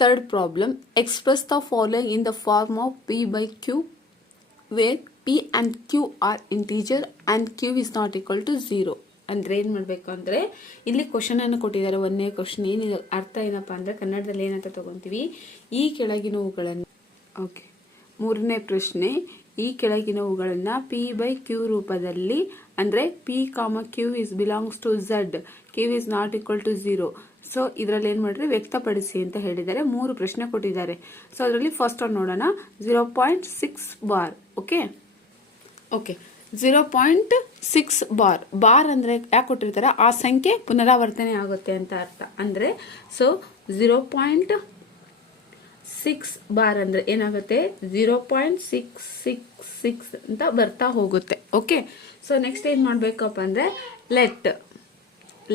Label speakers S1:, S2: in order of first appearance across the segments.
S1: Third problem, express the following in the form of P by Q, where P and Q are integer and Q is not equal to 0. ಅಂದರೆ ಏನು ಮಾಡಬೇಕು ಅಂದರೆ ಇಲ್ಲಿ question ಅನ್ನು ಕೊಟ್ಟಿದ್ದಾರೆ. ಒಂದನೇ question ಏನು ಅರ್ಥ ಏನಪ್ಪ ಅಂದರೆ ಕನ್ನಡದಲ್ಲಿ ಏನಂತ ತಗೊತೀವಿ? ಈ ಕೆಳಗಿನವುಗಳನ್ನು ಓಕೆ ಮೂರನೇ ಪ್ರಶ್ನೆ ಈ ಕೆಳಗಿನವುಗಳನ್ನು ಪಿ ಬೈ ಕ್ಯೂ ರೂಪದಲ್ಲಿ ಅಂದರೆ P comma Q is belongs to Z Q is not equal to zero so ಇದರಲ್ಲಿ ಏನು ಮಾಡಿದ್ರೆ ವ್ಯಕ್ತಪಡಿಸಿ ಅಂತ ಹೇಳಿದ್ದಾರೆ. ಮೂರು ಪ್ರಶ್ನೆ ಕೊಟ್ಟಿದ್ದಾರೆ. ಸೊ ಅದರಲ್ಲಿ ಫಸ್ಟ್ ಒಂದು ನೋಡೋಣ. Zero point six bar okay okay zero point six bar bar ಅಂದರೆ ಯಾಕೆ ಕೊಟ್ಟಿರ್ತಾರೆ? ಆ ಸಂಖ್ಯೆ ಪುನರಾವರ್ತನೆ ಆಗುತ್ತೆ ಅಂತ ಅರ್ಥ. ಅಂದರೆ so zero point six bar ಅಂದರೆ ಏನಾಗುತ್ತೆ? Zero point six six six ಅಂತ ಬರ್ತಾ ಹೋಗುತ್ತೆ. ಓಕೆ ಸೊ ನೆಕ್ಸ್ಟ್ ಏನು ಮಾಡಬೇಕಪ್ಪ ಅಂದರೆ let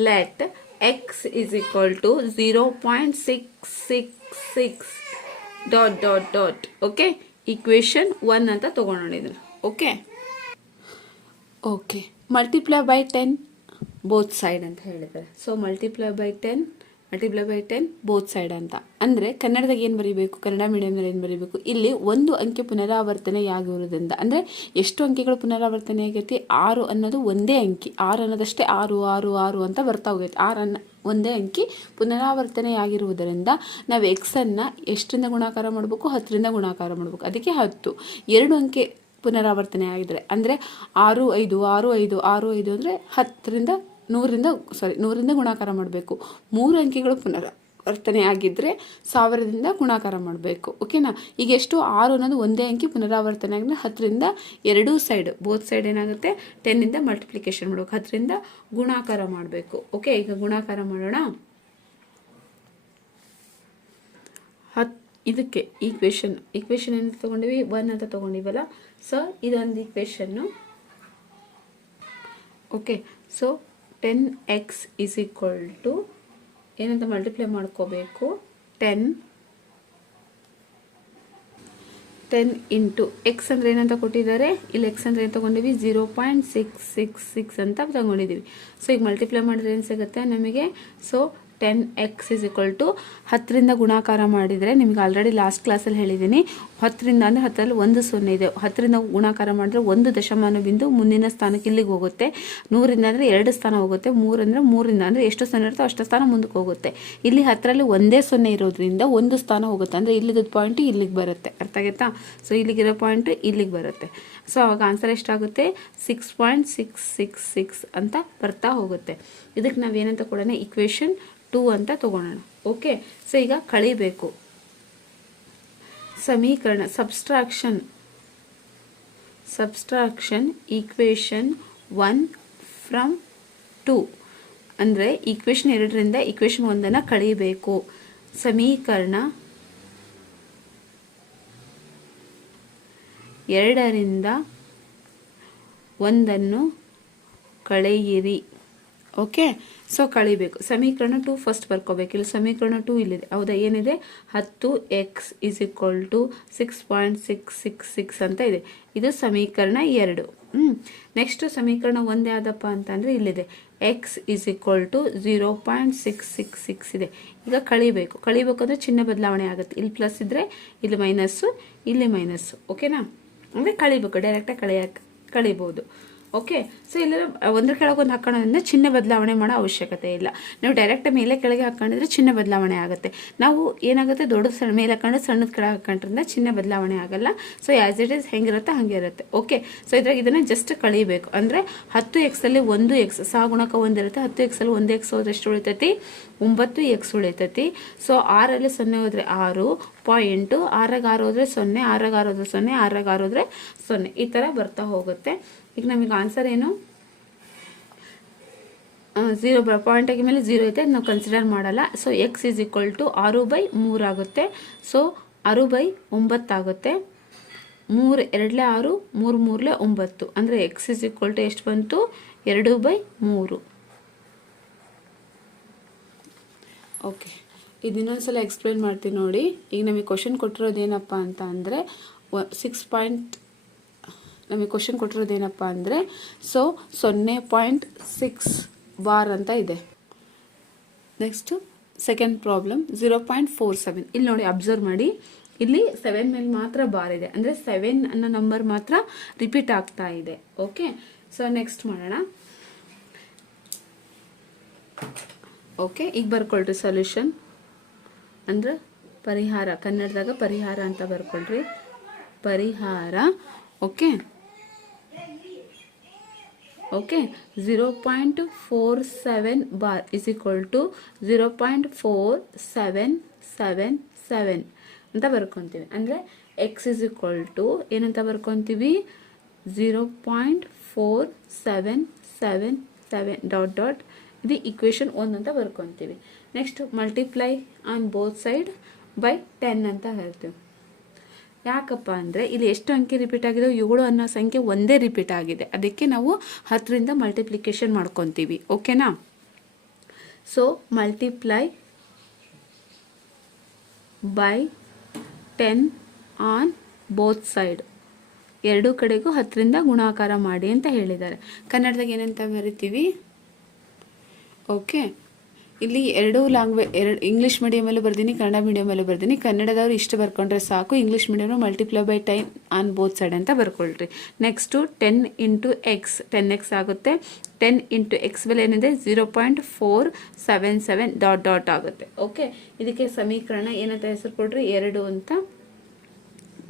S1: let X is equal to zero point dot dot dot okay equation one ಅಂತ ತೊಗೊಂಡೋಣ ಇದನ್ನು. Okay okay multiply by ten both side ಅಂತ ಹೇಳಿದ್ದಾರೆ. So multiply by ten multiply by ten both side ಅಂತ. ಅಂದರೆ ಕನ್ನಡದಾಗ ಏನು ಬರೀಬೇಕು? ಕನ್ನಡ ಮೀಡಿಯಮ್ನಲ್ಲಿ ಏನು ಬರೀಬೇಕು? ಇಲ್ಲಿ ಒಂದು ಅಂಕೆ ಪುನರಾವರ್ತನೆ ಆಗಿರುವುದರಿಂದ ಅಂದರೆ ಎಷ್ಟು ಅಂಕೆಗಳು ಪುನರಾವರ್ತನೆ ಆಗೈತಿ? ಆರು ಅನ್ನೋದು ಒಂದೇ ಅಂಕಿ. ಆರು ಅನ್ನೋದಷ್ಟೇ ಆರು ಆರು ಆರು ಅಂತ ಬರ್ತಾ ಹೋಗೈತೆ. ಆರು ಅನ್ನ ಒಂದೇ ಅಂಕಿ ಪುನರಾವರ್ತನೆ ಆಗಿರುವುದರಿಂದ ನಾವು ಎಕ್ಸನ್ನು ಎಷ್ಟರಿಂದ ಗುಣಾಕಾರ ಮಾಡಬೇಕು? ಹತ್ತರಿಂದ ಗುಣಾಕಾರ ಮಾಡಬೇಕು. ಅದಕ್ಕೆ ಹತ್ತು. ಎರಡು ಅಂಕೆ ಪುನರಾವರ್ತನೆ ಆಗಿದ್ರೆ, ಅಂದರೆ ಆರು ಐದು ಆರು ಐದು ಆರು ಐದು ಅಂದರೆ ಹತ್ತರಿಂದ ನೂರಿಂದ ಸಾರಿ ನೂರಿಂದ ಗುಣಾಕಾರ ಮಾಡಬೇಕು. ಮೂರು ಅಂಕಿಗಳು ಪುನರಾವರ್ತನೆ ಆಗಿದ್ದರೆ ಸಾವಿರದಿಂದ ಗುಣಾಕಾರ ಮಾಡಬೇಕು. ಓಕೆನಾ ಈಗ ಎಷ್ಟು? ಆರು ಅನ್ನೋದು ಒಂದೇ ಅಂಕಿ ಪುನರಾವರ್ತನೆ ಆಗಿದ್ರೆ ಹತ್ತರಿಂದ ಎರಡೂ ಸೈಡ್ ಬೋತ್ ಸೈಡ್ ಏನಾಗುತ್ತೆ? ಟೆನ್ನಿಂದ ಮಲ್ಟಿಪ್ಲಿಕೇಶನ್ ಮಾಡಬೇಕು. ಹತ್ತರಿಂದ ಗುಣಾಕಾರ ಮಾಡಬೇಕು. ಓಕೆ ಈಗ ಗುಣಾಕಾರ ಮಾಡೋಣ. ಹತ್, ಇದಕ್ಕೆ ಈಕ್ವೇಷನ್ ಈಕ್ವೇಷನ್ ಏನು ತೊಗೊಂಡಿವಿ? ಒನ್ ಅಂತ ತೊಗೊಂಡಿವಲ್ಲ? ಸೊ ಇದೊಂದು ಈಕ್ವೇಷನ್ನು okay so ten X is equal to ಏನಂತ ಮಲ್ಟಿಪ್ಲೈ ಮಾಡ್ಕೋಬೇಕು? ಟೆನ್ ಟೆನ್ ಇಂಟು ಎಕ್ಸ್ ಅಂದರೆ ಏನಂತ ಕೊಟ್ಟಿದ್ದಾರೆ? ಇಲ್ಲಿ ಎಕ್ಸ್ ಅಂದರೆ ಏನು ತೊಗೊಂಡಿವಿ? Zero point six six six ಅಂತ ತಗೊಂಡಿದ್ದೀವಿ ಸೊ ಈಗ ಮಲ್ಟಿಪ್ಲೈ ಮಾಡಿದ್ರೆ ಏನು ಸಿಗುತ್ತೆ ನಮಗೆ? So ten X is equal to ಹತ್ತರಿಂದ ಗುಣಾಕಾರ ಮಾಡಿದರೆ ನಿಮಗೆ ಆಲ್ರೆಡಿ ಲಾಸ್ಟ್ ಕ್ಲಾಸಲ್ಲಿ ಹೇಳಿದ್ದೀನಿ ಹತ್ತರಿಂದ, ಅಂದರೆ ಹತ್ತರಲ್ಲಿ ಒಂದು ಸೊನ್ನೆ ಇದೆ. ಹತ್ತರಿಂದ ಗುಣಾಕಾರ ಮಾಡಿದ್ರೆ ಒಂದು ದಶಮಾನ ಬಿಂದು ಮುಂದಿನ ಸ್ಥಾನಕ್ಕೆ ಇಲ್ಲಿಗೆ ಹೋಗುತ್ತೆ. ನೂರಿಂದ ಅಂದರೆ ಎರಡು ಸ್ಥಾನ ಹೋಗುತ್ತೆ. ಮೂರಂದರೆ ಮೂರಿಂದ ಅಂದರೆ ಎಷ್ಟು ಸೊನ್ನೆ ಇರುತ್ತೋ ಅಷ್ಟು ಸ್ಥಾನ ಮುಂದಕ್ಕೆ ಹೋಗುತ್ತೆ. ಇಲ್ಲಿ ಹತ್ತರಲ್ಲಿ ಒಂದೇ ಸೊನ್ನೆ ಇರೋದ್ರಿಂದ ಒಂದು ಸ್ಥಾನ ಹೋಗುತ್ತೆ. ಅಂದರೆ ಇಲ್ಲಿದ್ದ ಪಾಯಿಂಟ್ ಇಲ್ಲಿಗೆ ಬರುತ್ತೆ. ಅರ್ಥ ಆಗೈತಾ? ಸೊ ಇಲ್ಲಿಗಿರೋ ಪಾಯಿಂಟ್ ಇಲ್ಲಿಗೆ ಬರುತ್ತೆ. ಸೊ ಅವಾಗ ಆನ್ಸರ್ ಎಷ್ಟಾಗುತ್ತೆ? Six point six six six ಅಂತ ಬರ್ತಾ ಹೋಗುತ್ತೆ. ಇದಕ್ಕೆ ನಾವೇನಂತ ಕೊಡೋಣ? ಇಕ್ವೇಷನ್ ಟೂ ಅಂತ ತೊಗೊಳೋಣ ಓಕೆ ಸೊ ಈಗ ಕಳಿಬೇಕು. ಸಮೀಕರಣ subtraction subtraction equation one from two ಅಂದರೆ ಈಕ್ವೇಷನ್ ಎರಡರಿಂದ ಈಕ್ವೇಷನ್ ಒಂದನ್ನು ಕಳೆಯಬೇಕು ಸಮೀಕರಣ ಎರಡರಿಂದ ಒಂದನ್ನು ಕಳೆಯಿರಿ. ಓಕೆ ಸೊ ಕಳಿಬೇಕು. ಸಮೀಕರಣ ಟು ಫಸ್ಟ್ ಬರ್ಕೋಬೇಕು. ಇಲ್ಲಿ ಸಮೀಕರಣ ಟು ಇಲ್ಲಿದೆ. ಹೌದಾ? ಏನಿದೆ? ಹತ್ತು X is equal to six point six six six ಅಂತ ಇದೆ. ಇದು ಸಮೀಕರಣ ಎರಡು. ಹ್ಞೂ ನೆಕ್ಸ್ಟ್ ಸಮೀಕರಣ ಒಂದು ಯಾವುದಪ್ಪ ಅಂತಂದರೆ ಇಲ್ಲಿದೆ. X is equal to zero point six six six ಇದೆ. ಈಗ ಕಳಿಬೇಕು. ಕಳಿಬೇಕು ಅಂದರೆ ಚಿಹ್ನೆ ಬದಲಾವಣೆ ಆಗುತ್ತೆ. ಇಲ್ಲಿ ಪ್ಲಸ್ ಇದ್ದರೆ ಇಲ್ಲಿ ಮೈನಸ್ಸು ಇಲ್ಲಿ ಮೈನಸ್ಸು ಓಕೆನಾ ಅಂದರೆ ಕಳಿಬೇಕು. ಡೈರೆಕ್ಟಾಗಿ ಕಳಿಯಕ್ಕೆ ಕಳಿಬೋದು. ಓಕೆ ಸೊ ಇಲ್ಲೆಲ್ಲ ಒಂದ್ರ ಒಂದು ಹಾಕೋಣದಿಂದ ಚಿಹ್ನೆ ಬದಲಾವಣೆ ಮಾಡೋ ಅವಶ್ಯಕತೆ ಇಲ್ಲ. ನಾವು ಡೈರೆಕ್ಟ್ ಮೇಲೆ ಕೆಳಗೆ ಹಾಕೊಂಡಿದ್ರೆ ಚಿನ್ನ ಬದಲಾವಣೆ ಆಗುತ್ತೆ. ನಾವು ಏನಾಗುತ್ತೆ, ದೊಡ್ಡ ಸಣ್ಣ, ಮೇಲೆ ಹಾಕೊಂಡು ಸಣ್ಣದ ಕೆಳಗೆ ಹಾಕೊಂಡ್ರಿಂದ ಚಿನ್ನ ಬದಲಾವಣೆ ಆಗಲ್ಲ. ಸೊ ಆ್ಯಸ್ ಇಟ್ ಈಸ್ ಹೆಂಗಿರುತ್ತೆ, ಹಾಗೆ ಇರುತ್ತೆ. ಓಕೆ ಸೊ ಇದ್ರಾಗ ಇದನ್ನು ಜಸ್ಟ್ ಕಳಿಬೇಕು. ಅಂದರೆ ಹತ್ತು ಎಕ್ಸಲ್ಲಿ ಒಂದು ಎಕ್ಸ್ ಸಹಗುಣಕ ಒಂದಿರುತ್ತೆ ಹತ್ತು ಎಕ್ಸಲ್ಲಿ ಒಂದು ಎಕ್ಸ್ ಹೋದ್ರೆ ಎಷ್ಟು ಉಳಿತೈತಿ? ಒಂಬತ್ತು ಎಕ್ಸ್ ಉಳಿತೈತಿ. ಸೊ ಆರಲ್ಲಿ ಸೊನ್ನೆ ಹೋದರೆ ಆರು ಪಾಯಿಂಟು ಆರಾಗ ಆರು ಹೋದರೆ ಸೊನ್ನೆ, ಆರಾಗ ಆರು ಹೋದ್ರೆ ಸೊನ್ನೆ, ಆರಾಗ ಆರು ಹೋದರೆ ಸೊನ್ನೆ. ಈ ಥರ ಬರ್ತಾ ಹೋಗುತ್ತೆ. ಈಗ ನಮಗೆ ಆನ್ಸರ್ ಏನು? ಝೀರೋ ಪಾಯಿಂಟ್ ಆಗಿ ಮೇಲೆ ಝೀರೋ ಐತೆ ನಾವು ಕನ್ಸಿಡರ್ ಮಾಡಲ್ಲ. So X is equal to ಆರು ಬೈ ಮೂರಾಗುತ್ತೆ ಸೊ ಆರು ಬೈ ಒಂಬತ್ತಾಗುತ್ತೆ ಮೂರು ಎರಡಲೇ ಆರು, ಮೂರು ಮೂರಲೇ ಒಂಬತ್ತು. ಅಂದರೆ ಎಕ್ಸ್ ಇಸ್ ಈಕ್ವಲ್ ಟು ಎಷ್ಟು ಬಂತು? ಎರಡು ಬೈ ಮೂರು. ಓಕೆ ಇದನ್ನೊಂದ್ಸಲ ಎಕ್ಸ್ಪ್ಲೇನ್ ಮಾಡ್ತೀನಿ ನೋಡಿ. ಈಗ ನಮಗೆ ಕ್ವಶನ್ ಕೊಟ್ಟಿರೋದೇನಪ್ಪ ಅಂತ ಅಂದರೆ ಸಿಕ್ಸ್ ಪಾಯಿಂಟ್ ನಮಗೆ ಕ್ವಶನ್ ಕೊಟ್ಟಿರೋದೇನಪ್ಪ ಅಂದರೆ ಸೊ ಸೊನ್ನೆ ಪಾಯಿಂಟ್ ಸಿಕ್ಸ್ ಬಾರ್ ಅಂತ ಇದೆ. Next second problem zero point four seven ಇಲ್ಲಿ ನೋಡಿ ಅಬ್ಸರ್ವ್ ಮಾಡಿ. ಇಲ್ಲಿ ಸೆವೆನ್ ಮೇಲೆ ಮಾತ್ರ ಬಾರ್ ಇದೆ. ಅಂದರೆ ಸೆವೆನ್ ಅನ್ನೋ ನಂಬರ್ ಮಾತ್ರ ರಿಪೀಟ್ ಆಗ್ತಾ ಇದೆ. ಓಕೆ ಸೊ ನೆಕ್ಸ್ಟ್ ಮಾಡೋಣ. ಓಕೆ ಈಗ ಬರ್ಕೊಳ್ರಿ ಸೊಲ್ಯೂಷನ್ ಅಂದ್ರೆ ಪರಿಹಾರ, ಕನ್ನಡದಾಗ ಪರಿಹಾರ ಅಂತ ಬರ್ಕೊಳ್ರಿ. ಪರಿಹಾರ okay okay zero point four seven bar is equal to zero point four seven seven seven ಅಂತ ಬರ್ಕೊತೀವಿ. ಅಂದರೆ ಎಕ್ಸ್ ಇಸ್ ಈಕ್ವಲ್ ಟು ಏನಂತ ಬರ್ಕೊತೀವಿ? Zero point four seven seven seven dot dot ಇದು ಇಕ್ವೇಷನ್ ಒಂದು ಅಂತ ಬರ್ಕೊತೀವಿ. Next multiply on both side by ten ಅಂತ ಹೇಳ್ತೀವಿ. ಯಾಕಪ್ಪ ಅಂದರೆ ಇಲ್ಲಿ ಎಷ್ಟು ಅಂಕೆ ರಿಪೀಟ್ ಆಗಿದೆ ಏಳು ಅನ್ನೋ ಸಂಖ್ಯೆ ಒಂದೇ ರಿಪೀಟ್ ಆಗಿದೆ. ಅದಕ್ಕೆ ನಾವು ಹತ್ತರಿಂದ ಮಲ್ಟಿಪ್ಲಿಕೇಶನ್ ಮಾಡ್ಕೊತೀವಿ. ಓಕೆನಾ so multiply by ten on both side ಎರಡೂ ಕಡೆಗೂ ಹತ್ತರಿಂದ ಗುಣಾಕಾರ ಮಾಡಿ ಅಂತ ಹೇಳಿದ್ದಾರೆ. ಕನ್ನಡದಾಗ ಏನಂತ ಬರಿತೀವಿ? ಓಕೆ ಇಲ್ಲಿ ಎರಡೂ ಲ್ಯಾಂಗ್ವೇಜ್ ಎರಡು ಇಂಗ್ಲೀಷ್ ಮೀಡಿಯಮಲ್ಲೂ ಬರ್ತೀನಿ ಕನ್ನಡ ಮೀಡಿಯಮಲ್ಲೂ ಬರ್ತೀನಿ ಕನ್ನಡದವ್ರು ಇಷ್ಟು ಬರ್ಕೊಂಡ್ರೆ ಸಾಕು. English ಮೀಡಿಯಮ್ನ multiply by time on both side ಅಂತ ಬರ್ಕೊಳ್ರಿ. Next ten into x ten x ಆಗುತ್ತೆ. ಟೆನ್ ಇಂಟು ಎಕ್ಸ್ ಬೆಲೆ ಏನಿದೆ? Zero point four seven seven dot dot ಆಗುತ್ತೆ. ಓಕೆ ಇದಕ್ಕೆ ಸಮೀಕರಣ ಏನಂತ ಹೆಸರು ಕೊಡ್ರಿ? ಎರಡು ಅಂತ.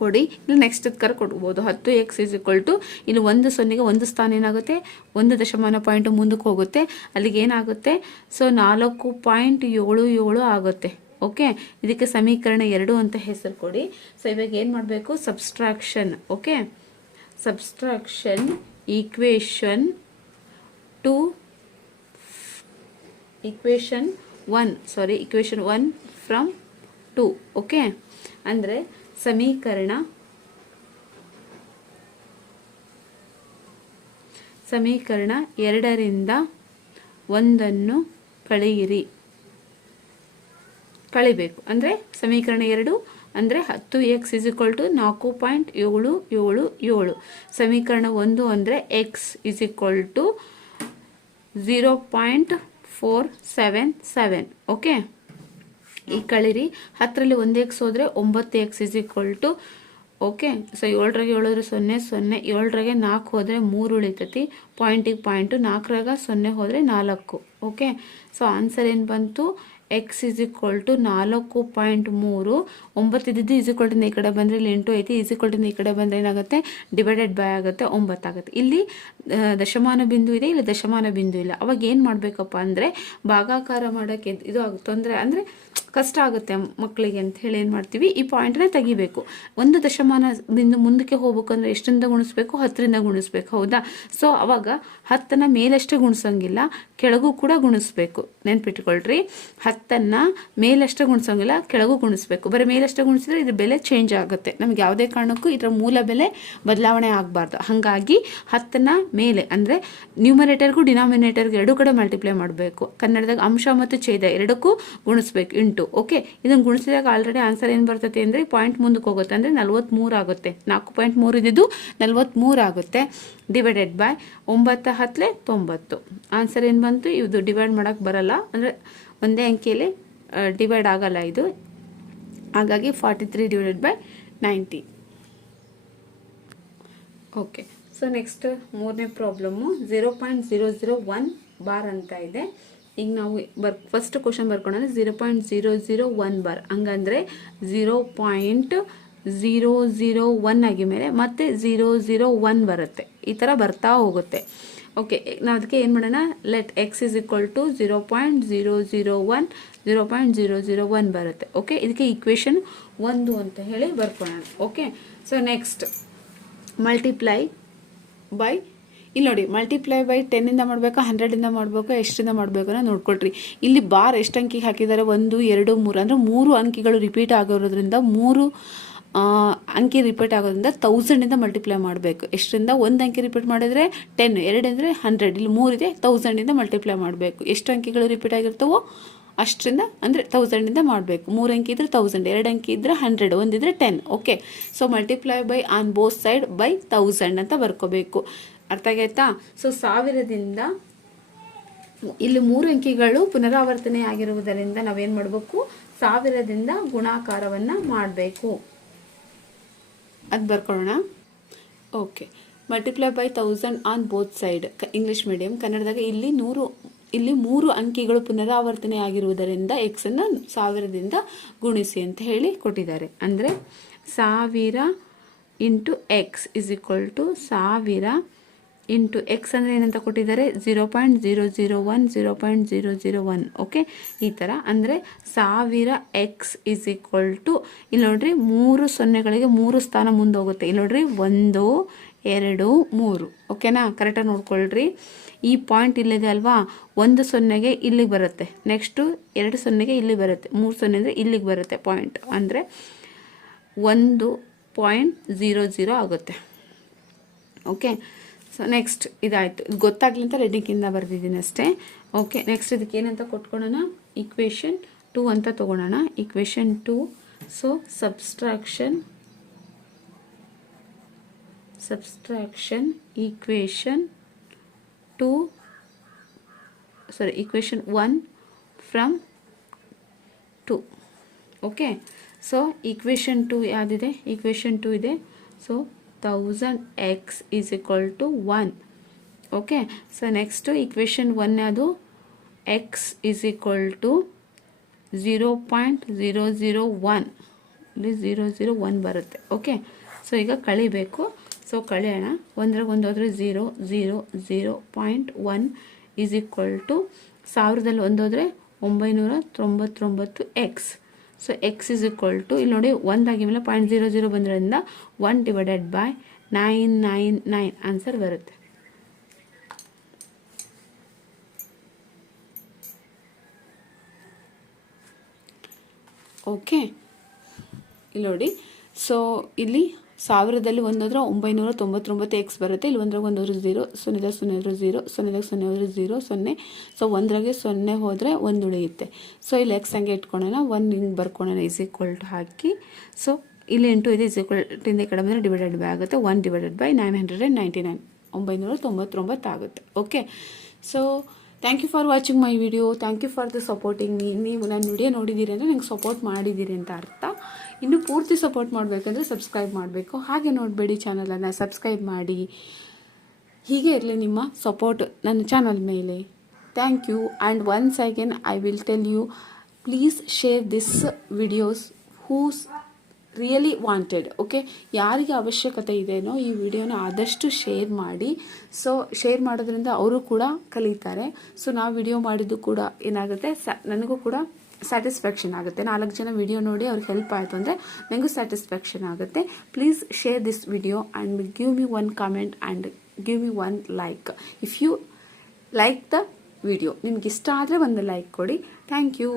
S1: ಕೊಡಿ. ಇಲ್ಲಿ ನೆಕ್ಸ್ಟ್ ಕರ್ ಕೊಡ್ಬೋದು. ಹತ್ತು ಎಕ್ಸ್ ಇಸ್ ಈಕ್ವಲ್ ಟು ಇಲ್ಲಿ ಒಂದು ಸೊನ್ನೆಗೆ ಒಂದು ಸ್ಥಾನ ಏನಾಗುತ್ತೆ? ಒಂದು ದಶಮಾನ ಪಾಯಿಂಟ್ ಮುಂದಕ್ಕೆ ಹೋಗುತ್ತೆ. ಅಲ್ಲಿಗೆ ಏನಾಗುತ್ತೆ? ಸೊ ನಾಲ್ಕು ಪಾಯಿಂಟ್ ಏಳು ಏಳು ಆಗುತ್ತೆ. ಓಕೆ ಇದಕ್ಕೆ ಸಮೀಕರಣ ಎರಡು ಅಂತ ಹೆಸರು ಕೊಡಿ. ಸೊ ಇವಾಗ ಏನು ಮಾಡಬೇಕು? Subtraction okay subtraction equation two equation one sorry equation one from two okay ಅಂದರೆ ಸಮೀಕರಣ. ಸಮೀಕರಣ ಎರಡರಿಂದ ಒಂದನ್ನು ಕಳೆಯಿರಿ. ಕಳಿಬೇಕು ಅಂದರೆ ಸಮೀಕರಣ ಎರಡು ಅಂದರೆ ಹತ್ತು ಎಕ್ಸ್ ಇಸ್ ಈಕ್ವಲ್ ಟು ನಾಲ್ಕು ಪಾಯಿಂಟ್ ಏಳು ಏಳು ಏಳು. ಸಮೀಕರಣ ಒಂದು ಅಂದರೆ x is equal to zero point four seven seven okay ಈ ಕಳಿರಿ. ಹತ್ತರಲ್ಲಿ ಒಂದು ಎಕ್ಸ್ ಹೋದರೆ ಒಂಬತ್ತು x is equal to okay so ಏಳರಾಗೆ ಏಳಿದ್ರೆ ಸೊನ್ನೆ ಸೊನ್ನೆ, ಏಳರಾಗೆ ನಾಲ್ಕು ಹೋದರೆ ಮೂರು ಉಳಿತೈತಿ. ಪಾಯಿಂಟಿಗೆ ಪಾಯಿಂಟು ನಾಲ್ಕರಾಗ ಸೊನ್ನೆ ಹೋದರೆ ನಾಲ್ಕು ಓಕೆ ಸೊ ಆನ್ಸರ್ ಏನು ಬಂತು? ಎಕ್ಸ್ ಇಸ್ ಈಕ್ವಲ್ ಟು ನಾಲ್ಕು ಪಾಯಿಂಟ್ ಮೂರು. ಒಂಬತ್ತು ಇದ್ದಿದ್ದು ಈಸ್ ಟು ಈ ಕಡೆ ಬಂದರೆ ಇಲ್ಲಿ ಎಂಟು ಐತಿ. ಈಸ್ ಕೊಟ್ಟಿನ ಈ ಕಡೆ ಬಂದರೆ ಏನಾಗುತ್ತೆ? ಡಿವೈಡೆಡ್ ಬೈ ಆಗುತ್ತೆ ಒಂಬತ್ತಾಗುತ್ತೆ ಇಲ್ಲಿ ದಶಮಾನ ಬಿಂದು ಇದೆ, ಇಲ್ಲಿ ದಶಮಾನ ಬಿಂದು ಇಲ್ಲ. ಅವಾಗ ಏನು ಮಾಡಬೇಕಪ್ಪ ಅಂದರೆ ಭಾಗಾಕಾರ ಮಾಡೋಕ್ಕೆ ಇದು ಆಗ ತೊಂದರೆ ಅಂದರೆ ಕಷ್ಟ ಆಗುತ್ತೆ ಮಕ್ಕಳಿಗೆ ಅಂತ ಹೇಳಿ ಏನು ಮಾಡ್ತೀವಿ? ಈ ಪಾಯಿಂಟ್ನ ತೆಗಿಬೇಕು. ಒಂದು ದಶಮಾನದಿಂದ ಮುಂದಕ್ಕೆ ಹೋಗ್ಬೇಕಂದ್ರೆ ಎಷ್ಟರಿಂದ ಗುಣಿಸ್ಬೇಕು? ಹತ್ತರಿಂದ ಗುಣಿಸ್ಬೇಕು, ಹೌದಾ? ಸೊ ಅವಾಗ ಹತ್ತನ್ನು ಮೇಲಷ್ಟೇ ಗುಣಿಸೋಂಗಿಲ್ಲ, ಕೆಳಗೂ ಕೂಡ ಗುಣಿಸ್ಬೇಕು. ನೆನ್ಪಿಟ್ಕೊಳ್ರಿ. ಹತ್ತನ್ನು ಮೇಲಷ್ಟೇ ಗುಣಿಸೋಂಗಿಲ್ಲ, ಕೆಳಗೂ ಗುಣಿಸ್ಬೇಕು. ಬರೀ ಮೇಲಷ್ಟೇ ಗುಣಿಸಿದ್ರೆ ಇದ್ರ ಬೆಲೆ ಚೇಂಜ್ ಆಗುತ್ತೆ. ನಮ್ಗೆ ಯಾವುದೇ ಕಾರಣಕ್ಕೂ ಇದರ ಮೂಲ ಬೆಲೆ ಬದಲಾವಣೆ ಆಗಬಾರ್ದು. ಹಾಗಾಗಿ ಹತ್ತನ್ನು ಮೇಲೆ, ಅಂದರೆ ನ್ಯೂಮರೇಟರ್ಗೂ ಡಿನಾಮಿನೇಟರ್ಗೂ ಎರಡೂ ಕಡೆ ಮಲ್ಟಿಪ್ಲೈ ಮಾಡಬೇಕು. ಕನ್ನಡದಾಗ ಅಂಶ ಮತ್ತು ಛೇದ ಎರಡಕ್ಕೂ ಗುಣಿಸ್ಬೇಕು. ಇಂಟು ಓಕೆ ಇದನ್ನು ಗುಣಿಸಿದಾಗ ಆಲ್ರೆಡಿ ಆನ್ಸರ್ ಏನು ಬರ್ತೈತೆ ಅಂದರೆ ಪಾಯಿಂಟ್ ಮುಂದಕ್ಕೆ ಹೋಗುತ್ತೆ. ಅಂದರೆ ನಲ್ವತ್ತ್ಮೂರು ಆಗುತ್ತೆ. ನಾಲ್ಕು ಪಾಯಿಂಟ್ ಮೂರು ಇದ್ದಿದ್ದು ನಲ್ವತ್ತ್ಮೂರು ಆಗುತ್ತೆ. ಡಿವೈಡೆಡ್ ಬೈ ಒಂಬತ್ತು ಹತ್ತಲೆ ತೊಂಬತ್ತು. ಆನ್ಸರ್ ಏನು ಬಂತು? ಇದು ಡಿವೈಡ್ ಮಾಡೋಕ್ಕೆ ಬರಲ್ಲ. ಅಂದರೆ ಒಂದೇ ಅಂಕಿಯಲ್ಲಿ ಡಿವೈಡ್ ಆಗಲ್ಲ ಇದು. ಹಾಗಾಗಿ forty three divided by ninety okay so next ಮೂರನೇ problem zero point zero zero one bar ಅಂತ ಇದೆ. ಈಗ ನಾವು ಬರ್ first question ಬರ್ಕೊಂಡ್ರೆ zero point zero zero one bar. ಹಂಗಂದರೆ zero point zero zero one ಆಗಿ ಮೇಲೆ ಮತ್ತೆ ಝೀರೋ ಝೀರೋ ಒನ್ ಬರುತ್ತೆ. ಈ ಥರ ಬರ್ತಾ ಹೋಗುತ್ತೆ. ಓಕೆ ನಾವು ಅದಕ್ಕೆ ಏನು ಮಾಡೋಣ? Let x is equal to zero point zero zero one zero point zero zero one ಬರುತ್ತೆ. ಓಕೆ ಇದಕ್ಕೆ ಈಕ್ವೇಷನ್ ಒಂದು ಅಂತ ಹೇಳಿ ಬರ್ಕೊಳ್ಳೋಣ okay so next multiply by ಇಲ್ಲಿ ನೋಡಿ ಮಲ್ಟಿಪ್ಲೈ ಬೈ ಟೆನ್ನಿಂದ ಮಾಡಬೇಕು ಹಂಡ್ರೆಡಿಂದ ಮಾಡಬೇಕು ಎಷ್ಟರಿಂದ ಮಾಡಬೇಕು ಅನ್ನೋ ನೋಡ್ಕೊಳ್ರಿ. ಇಲ್ಲಿ ಬಾರ್ ಎಷ್ಟು ಅಂಕಿಗೆ ಹಾಕಿದ್ದಾರೆ? ಒಂದು, ಎರಡು, ಮೂರು. ಅಂದರೆ ಮೂರು ಅಂಕಿಗಳು ರಿಪೀಟ್ ಆಗಿರೋದ್ರಿಂದ ಮೂರು ಅಂಕಿ ರಿಪೀಟ್ ಆಗೋದ್ರಿಂದ ತೌಸಂಡಿಂದ ಮಲ್ಟಿಪ್ಲೈ ಮಾಡಬೇಕು. ಎಷ್ಟರಿಂದ? ಒಂದು ಅಂಕಿ ರಿಪೀಟ್ ಮಾಡಿದರೆ ಟೆನ್ ಎರಡು ಅಂದರೆ ಹಂಡ್ರೆಡ್ ಇಲ್ಲಿ ಮೂರಿದೆ ತೌಸಂಡಿಂದ ಮಲ್ಟಿಪ್ಲೈ ಮಾಡಬೇಕು. ಎಷ್ಟು ಅಂಕಿಗಳು ರಿಪೀಟ್ ಆಗಿರ್ತವೋ ಅಷ್ಟರಿಂದ ಅಂದರೆ ತೌಸಂಡಿಂದ ಮಾಡಬೇಕು. ಮೂರು ಅಂಕಿ ಇದ್ರೆ ತೌಸಂಡ್ ಎರಡು ಅಂಕಿ ಇದ್ರೆ hundred ಒಂದಿದ್ರೆ ten okay so multiply by on both side by thousand ಅಂತ ಬರ್ಕೋಬೇಕು. ಅರ್ಥ ಆಗೈತಾ? ಸೊ ಸಾವಿರದಿಂದ ಇಲ್ಲಿ ಮೂರು ಅಂಕಿಗಳು ಪುನರಾವರ್ತನೆ ಆಗಿರುವುದರಿಂದ ನಾವೇನು ಮಾಡಬೇಕು? ಸಾವಿರದಿಂದ ಗುಣಾಕಾರವನ್ನು ಮಾಡಬೇಕು. ಅದು ಬರ್ಕೊಳ್ಳೋಣ. Okay multiply by thousand on both side English medium ಕನ್ನಡದಾಗ ಇಲ್ಲಿ ನೂರು, ಇಲ್ಲಿ ಮೂರು ಅಂಕಿಗಳು ಪುನರಾವರ್ತನೆ ಆಗಿರುವುದರಿಂದ ಎಕ್ಸನ್ನು ಸಾವಿರದಿಂದ ಗುಣಿಸಿ ಅಂತ ಹೇಳಿ ಕೊಟ್ಟಿದ್ದಾರೆ. ಅಂದರೆ ಸಾವಿರ into x is equal to ಸಾವಿರ ಇಂಟು ಎಕ್ಸ್ ಅಂದರೆ ಏನಂತ ಕೊಟ್ಟಿದ್ದಾರೆ? Zero point zero zero one zero point zero zero one okay ಈ ಥರ ಅಂದರೆ ಸಾವಿರ ಎಕ್ಸ್ ಇಸ್ ಈಕ್ವಲ್ ಟು ಇಲ್ಲಿ ನೋಡ್ರಿ, ಮೂರು ಸೊನ್ನೆಗಳಿಗೆ ಮೂರು ಸ್ಥಾನ ಮುಂದೆ ಹೋಗುತ್ತೆ ಇಲ್ಲಿ ನೋಡ್ರಿ, ಒಂದು, ಎರಡು, ಮೂರು. ಓಕೆನಾ ಕರೆಕ್ಟಾಗಿ ನೋಡ್ಕೊಳ್ರಿ. ಈ ಪಾಯಿಂಟ್ ಇಲ್ಲಿದೆ ಅಲ್ವಾ? ಒಂದು ಸೊನ್ನೆಗೆ ಇಲ್ಲಿಗೆ ಬರುತ್ತೆ. ನೆಕ್ಸ್ಟು ಎರಡು ಸೊನ್ನೆಗೆ ಇಲ್ಲಿಗೆ ಬರುತ್ತೆ. ಮೂರು ಸೊನ್ನೆ ಅಂದರೆ ಇಲ್ಲಿಗೆ ಬರುತ್ತೆ ಪಾಯಿಂಟ್ ಅಂದರೆ ಒಂದು ಪಾಯಿಂಟ್ ಝೀರೋ ಝೀರೋ ಆಗುತ್ತೆ. ಓಕೆ ಸೊ ನೆಕ್ಸ್ಟ್ ಇದಾಯಿತು. ಇದು ಗೊತ್ತಾಗ್ಲಿ ಅಂತ ರೆಡ್ಡಿಂಗಿಂದ ಬರೆದಿದ್ದೀನಿ ಅಷ್ಟೇ. ಓಕೆ ನೆಕ್ಸ್ಟ್ ಇದಕ್ಕೆ ಏನಂತ ಕೊಟ್ಕೊಳ್ಳೋಣ ಈಕ್ವೇಷನ್ ಟೂ ಅಂತ ತೊಗೊಳೋಣ. Equation two so subtraction subtraction equation two sorry equation one from two okay so equation two ಯಾವುದಿದೆ? ಈಕ್ವೇಷನ್ ಟೂ ಇದೆ. So thousand x is equal to one okay so next equation one ಅದು x is equal to zero point zero zero one ಇಲ್ಲಿ zero zero one ಬರುತ್ತೆ. Okay so ಈಗ ಕಳಿಬೇಕು so ಕಳೆಯೋಣ ಒಂದ್ರಾಗ ಒಂದು ಹೋದರೆ zero zero zero point one is equal to ಸಾವಿರದಲ್ಲಿ ಒಂದು ಹೋದರೆ ಒಂಬೈನೂರ ತೊಂಬತ್ತೊಂಬತ್ತು x so x is equal to ಇಲ್ಲಿ ನೋಡಿ ಒಂದಾಗಿ ಮೇಲೆ point zero zero ಬಂದ್ರಿಂದ one divided by nine nine nine answer ಬರುತ್ತೆ. ಓಕೆ ಇಲ್ಲಿ ನೋಡಿ ಸೊ ಇಲ್ಲಿ ಸಾವಿರದಲ್ಲಿ ಒಂದಾದ್ರೆ ಒಂಬೈನೂರ ತೊಂಬತ್ತೊಂಬತ್ತು ಎಕ್ಸ್ ಬರುತ್ತೆ. ಇಲ್ಲಿ ಒಂದ್ರಾಗ ಒಂದು ಜೀರೋ ಝೀರೋ ಸೊನ್ನೆದಾಗ ಸೊನ್ನೆ ಹೋದ್ರೆ ಝೀರೋ ಸೊನ್ನೆದಾಗ ಸೊನ್ನೆ. ಹೋದ್ರೆ ಝೀರೋ ಸೊನ್ನೆ ಸೊ ಒಂದ್ರಾಗೆ ಸೊನ್ನೆ ಹೋದರೆ ಒಂದು ಉಳಿಯುತ್ತೆ. ಸೊ ಇಲ್ಲಿ ಎಕ್ಸ್ ಹಂಗೆ ಇಟ್ಕೊಳ್ಳೋಣ ಒಂದು ಹಿಂಗೆ ಬರ್ಕೊಳ್ಳೋಣ ಇಸ್ ಈಕ್ವಲ್ ಟು ಹಾಕಿ. ಸೊ ಇಲ್ಲಿ ಎಂಟು ಇದೆ. ಇಸ್ ಈಕ್ವಲ್ ಟಿಂದ ಕಡೆ ಬಂದರೆ ಡಿವೈಡೆಡ್ ಬೈ ಆಗುತ್ತೆ. One divided by nine hundred and ninety nine ಒಂಬೈನೂರ ತೊಂಬತ್ತೊಂಬತ್ತು ಆಗುತ್ತೆ. Okay so thank you for watching my video thank you for the supporting me ನೀವು ನನ್ನ ವಿಡಿಯೋ ನೋಡಿದ್ದೀರಿ ಅಂದರೆ ನಂಗೆ ಸಪೋರ್ಟ್ ಮಾಡಿದ್ದೀರಿ ಅಂತ ಅರ್ಥ. ಇನ್ನು ಪೂರ್ತಿ ಸಪೋರ್ಟ್ ಮಾಡಬೇಕಂದ್ರೆ ಸಬ್ಸ್ಕ್ರೈಬ್ ಮಾಡಬೇಕು. ಹಾಗೆ ನೋಡಬೇಡಿ ಚಾನಲನ್ನು ಸಬ್ಸ್ಕ್ರೈಬ್ ಮಾಡಿ. ಹೀಗೆ ಇರಲಿ ನಿಮ್ಮ ಸಪೋರ್ಟ್ ನನ್ನ ಚಾನಲ್ ಮೇಲೆ. Thank you and once again I will tell you please share this videos who's really wanted okay ಯಾರಿಗೆ ಅವಶ್ಯಕತೆ ಇದೆಯೋ ಈ ವಿಡಿಯೋನ ಆದಷ್ಟು ಶೇರ್ ಮಾಡಿ. ಸೊ ಶೇರ್ ಮಾಡೋದ್ರಿಂದ ಅವರು ಕೂಡ ಕಲಿತಾರೆ. ಸೊ ನಾವು ವಿಡಿಯೋ ಮಾಡಿದ್ದು ಕೂಡ ಏನಾಗುತ್ತೆ? ನನಗೂ ಕೂಡ ಸ್ಯಾಟಿಸ್ಫ್ಯಾಕ್ಷನ್ ಆಗುತ್ತೆ. ನಾಲ್ಕು ಜನ ವಿಡಿಯೋ ನೋಡಿ ಅವ್ರಿಗೆ ಹೆಲ್ಪ್ ಆಯಿತು ಅಂದರೆ ನನಗೂ ಸ್ಯಾಟಿಸ್ಫ್ಯಾಕ್ಷನ್ ಆಗುತ್ತೆ. Please share this video and give me one comment and give me one like if you like the video ನಿಮ್ಗೆ ಇಷ್ಟ ಆದರೆ ಒಂದು ಲೈಕ್ ಕೊಡಿ. Thank you